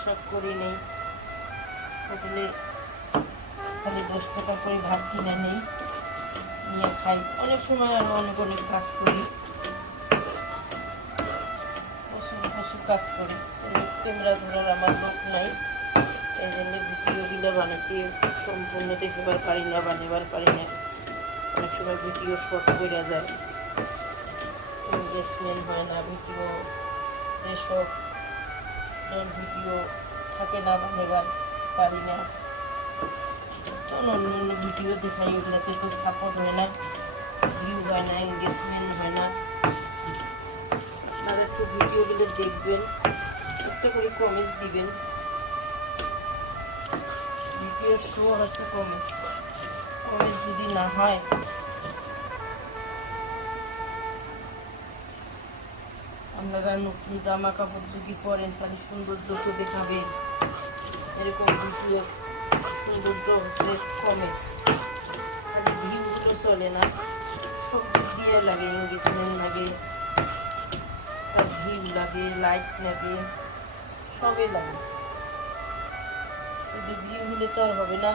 শাক করে নেই। হোটেলে খালি 10 টাকা করে ভাত কিনে নেই, নিয়ে খাই। অনেক সময় আরও অনেক অনেক কাজ করি, প্রচুর কাজ করি। ক্যামেরা ধরার আমার লোক নাই, এই জন্য ভিডিওগুলো বানাতে সম্পূর্ণ দেখাবার পারি না, বানাবার পারি না। অনেক সময় ভিডিও শর্ট করে যায়, এনগেজমেন্ট হয় না, ভিডিও যেসব ভিডিও থাকে না, বানাবার পারি না। অন্য অন্য ভিডিও দেখাই, ওগুলোতে তো সাপোর্ট হয় না, ভিউ হয় না, এনগেজমেন্ট হয় না। আপনারা একটু ভিডিওগুলো দেখবেন, একটা করে কমেন্টস দিবেন। ভিডিও শো হচ্ছে কমেন্টস যদি না হয়, আপনারা নতুন জামা কাপড় যদি পরেন তাহলে সৌন্দর্য তো দেখাবেন। এরকম ভিডিও সৌন্দর্য হচ্ছে কমেন্টস, খালি ভিউগুলো চলে না, সব দিক দিয়ে লাগে, এনগেজমেন্ট লাগে, তার ভিউ লাগে, লাইক লাগে, সবই লাগে। কিন্তু ভিউ হলে তো আর হবে না,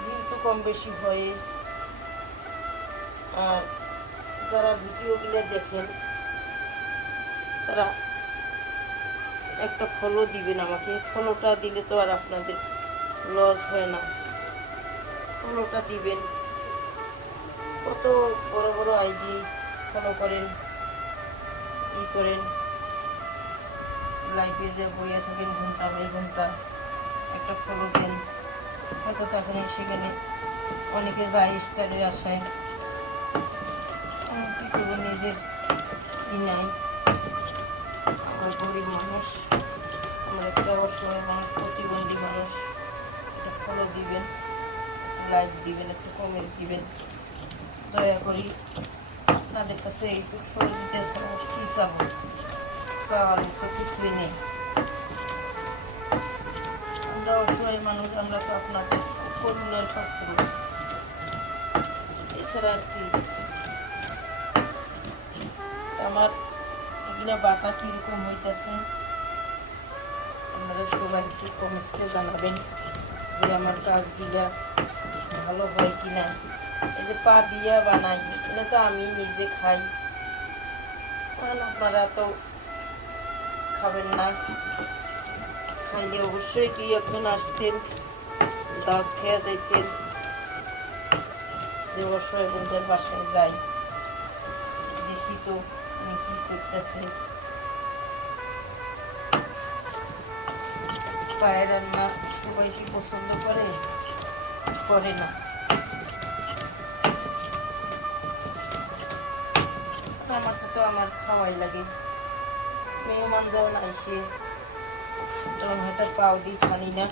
ভিউ তো কম বেশি হয়। আর যারা ভিডিওগুলো দেখেন তারা একটা ফলো দিবেন আমাকে, ফলোটা দিলে তো আর আপনাদের লস হয় না, ফলোটা দিবেন। কত বড় বড় আইডি ফলো করেন, ই করেন, লাইভে যে বইয়ে থাকেন ঘন্টা বাই ঘন্টা, একটা ফলো দেন, হয়তো তখন সেখানে অনেকে যায় স্টারের আশায়। কী করবো, নিজের ই নাই, আমরা গরিব মানুষ, আমরা একটা অসহায় মানুষ, প্রতিবন্ধী মানুষ। একটা ফলো দিবেন, লাইক দিবেন, একটু কমেন্ট দিবেন, দয়া করি। তাদের কাছে একটু সহযোগিতা ছাড়া কী চাবো, চাওয়ার তো কিছুই নেই। আমরা অসহায় মানুষ, আমরা তো আপনাদের করুণার পাত্র, এছাড়া আর কি। আমার এগুলা বাতা কীরকম হইতেছে আপনারা সবাই একটু কমেন্টে জানাবেন যে আমার কাজগুলা ভালো হয় কিনা। এই যে পা দিয়া বানাই, এটা তো আমি নিজে খাই, কারণ আপনারা তো খাবেন না, খাইলে অবশ্যই কি একজন আসতেন, দাঁত খেয়ে যাইতেন, যে অবশ্যই বন্ধুদের বাসায় যাই, দেখি তো উনি কি করতেছে। পায়ের রান্না সবাই কি পছন্দ করে না। আমার তো আমার খাওয়াই লাগে। মেহমান যখন আইসে তখন হয়তো পাও দিই ছানি না।